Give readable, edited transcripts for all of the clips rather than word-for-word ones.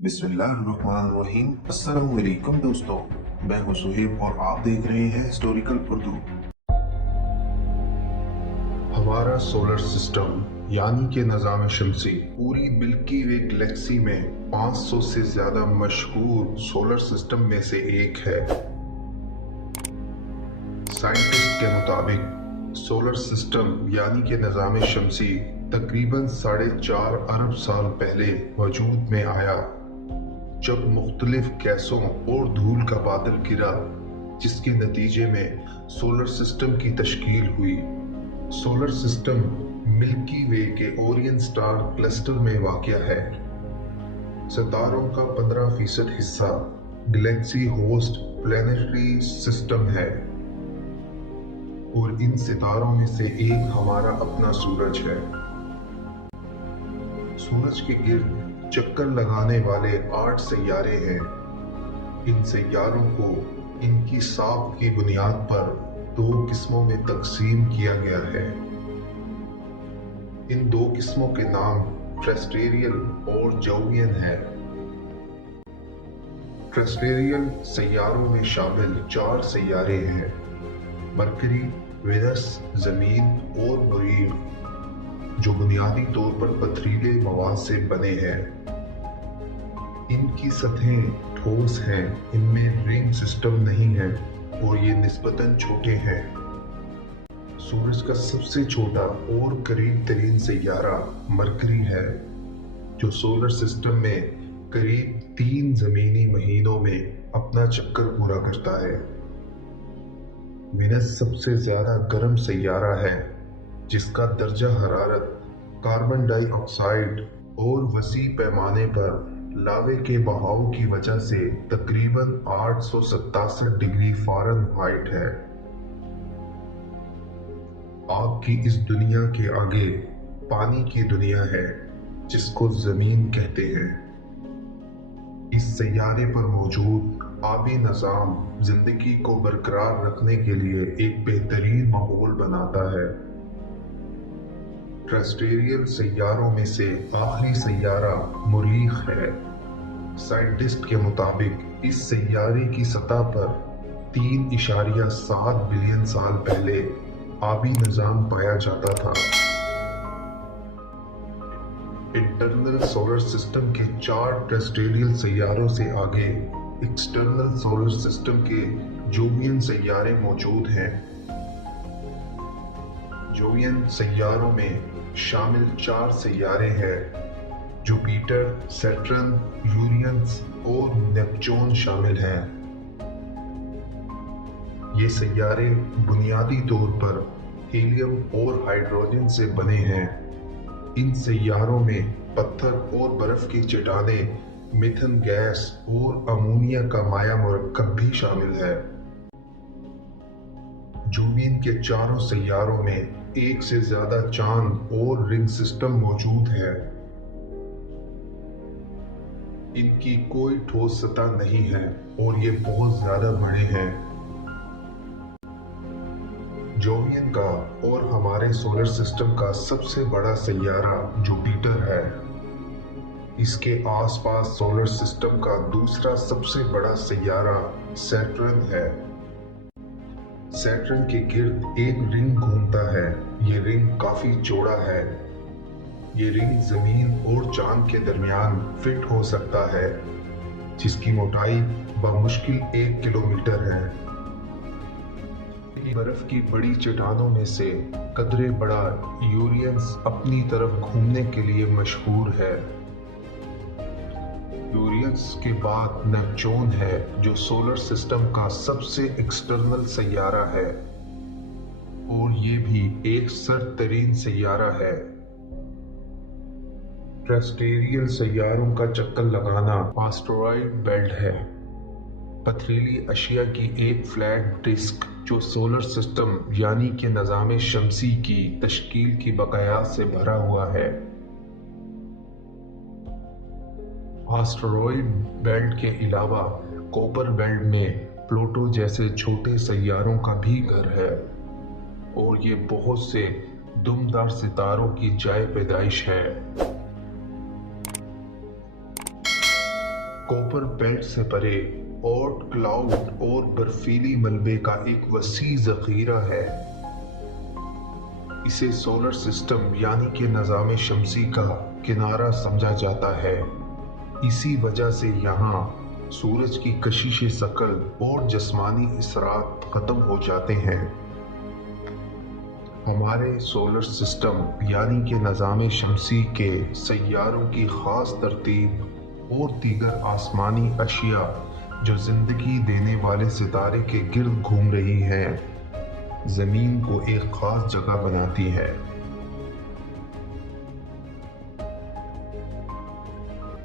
बिस्मिल्लाहिर्रहमानिर्रहीम। अस्सलाम वालेकुम दोस्तों, मैं हूं सुहेब और आप देख रहे हैं हिस्टोरिकल उर्दू। हमारा सोलर सिस्टम यानी कि निज़ाम शमसी पूरी मिल्की वे गैलेक्सी में 500 से ज्यादा मशहूर सोलर सिस्टम में से एक है। साइंटिस्ट के मुताबिक सोलर सिस्टम यानी कि निज़ाम शमसी तकरीबन 4.5 अरब साल पहले वजूद में आया, जब मुख्तलिफ गैसों और धूल का बादल गिरा, जिसके नतीजे में सोलर सिस्टम की तश्कील हुई। सोलर सिस्टम मिल्की वे के ओरियन स्टार क्लस्टर में वाक़या है। सितारों का 15% हिस्सा गैलेक्सी होस्ट प्लैनेटरी सिस्टम है और इन सितारों में से एक हमारा अपना सूरज है। सूरज के गिर्द चक्कर लगाने वाले 8 सैयारे हैं। इन सैयारों को इनकी साख की बुनियाद पर 2 किस्मों में तकसीम किया गया है। इन 2 किस्मों के नाम टेरेस्ट्रियल और जोवियन है। टेरेस्ट्रियल सैयारों में शामिल 4 सैयारे हैं: मरकरी, वेनस, जमीन और मरीख, जो बुनियादी तौर पर पथरीले मवाद से बने हैं। इनकी सतहें ठोस हैं, इनमें रिंग सिस्टम नहीं है और ये निस्बतन छोटे हैं। सूरज का सबसे छोटा और करीब तरीन सैयारा मरकरी है, जो सोलर सिस्टम में करीब 3 जमीनी महीनों में अपना चक्कर पूरा करता है। वेनस सबसे ज्यादा गर्म सैयारा है, जिसका दर्जा हरारत कार्बन डाइऑक्साइड और वसी पैमाने पर लावे के बहाव की वजह से तकरीबन 867 डिग्री फ़ारेनहाइट है। आग की इस दुनिया के आगे पानी की दुनिया है, जिसको जमीन कहते हैं। इस सैयारे पर मौजूद आबी निज़ाम जिंदगी को बरकरार रखने के लिए एक बेहतरीन माहौल बनाता है। टेरेस्ट्रियल सैयारों में से आखिरी सैयारा मरीख है। साइंटिस्ट के मुताबिक इस सैयारे की सतह पर 3.7 बिलियन साल पहले आबी निज़ाम पाया जाता था। इंटरनल सोलर सिस्टम के 4 टेरेस्ट्रियल सैयारों से आगे एक्सटर्नल सोलर सिस्टम के जोवियन सैयारे मौजूद हैं। जोवियन सैयारों में शामिल 4 सैयारे हैं: जुपिटर, सैटर्न, यूरेनस और नेपच्यून शामिल हैं। ये सैयारे बुनियादी तौर पर हीलियम और हाइड्रोजन से बने हैं। इन सैयारों में पत्थर और बर्फ की चट्टानें, मीथेन गैस और अमोनिया का माया मुरक्कब भी शामिल है। जोवियन के चारों सैयारों में एक से ज्यादा चांद और रिंग सिस्टम मौजूद है। इनकी कोई ठोस सतह नहीं है और ये बहुत ज्यादा बड़े हैं। जोवियन का और हमारे सोलर सिस्टम का सबसे बड़ा सैयारा जुपिटर है। इसके आसपास सोलर सिस्टम का दूसरा सबसे बड़ा सैयारा सैटर्न है। सैटर्न के गिर्द एक रिंग घूमता है। ये रिंग काफी चौड़ा है। ये रिंग जमीन और चांद के दरमियान फिट हो सकता है, जिसकी मोटाई बमुश्किल 1 किलोमीटर है। बर्फ की बड़ी चट्टानों में से कदरे बड़ा यूरेनस अपनी तरफ घूमने के लिए मशहूर है। यूरेनस के बाद नेपच्यून है, जो सोलर सिस्टम का सबसे एक्सटर्नल सैयारा है और ये भी एक सर्द तरीन सैयारा है। टेरेस्ट्रियल सैयारों का चक्कर लगाना एस्टेरॉयड बेल्ट है, पथरीली अशिया की एक फ्लैट डिस्क जो सोलर सिस्टम यानी कि निज़ाम शमसी की तश्कील की बकायात से भरा हुआ है। एस्टेरॉयड बेल्ट के अलावा कोपर बेल्ट में प्लूटो जैसे छोटे सैयारों का भी घर है और ये बहुत से दुमदार सितारों की जाए पैदाइश है। कॉपर बेल्ट से परे ऑट क्लाउड और बर्फीली मलबे का एक वसी जखीरा है। इसे सोलर सिस्टम यानी कि निज़ाम शमसी का किनारा समझा जाता है। इसी वजह से यहाँ सूरज की कशिश सकल और जिस्मानी इसरात खत्म हो जाते हैं। हमारे सोलर सिस्टम यानी कि निज़ाम शमसी के सैयारों की ख़ास तरतीब और दीगर आसमानी अशिया जो ज़िंदगी देने वाले सितारे के गिर्द घूम रही हैं, ज़मीन को एक ख़ास जगह बनाती है।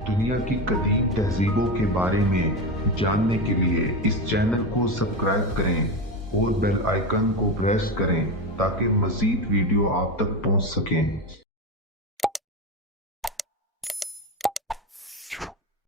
दुनिया की कदीम तहजीबों के बारे में जानने के लिए इस चैनल को सब्सक्राइब करें और बेल आइकन को प्रेस करें ताकि मज़ीद वीडियो आप तक पहुंच सकें।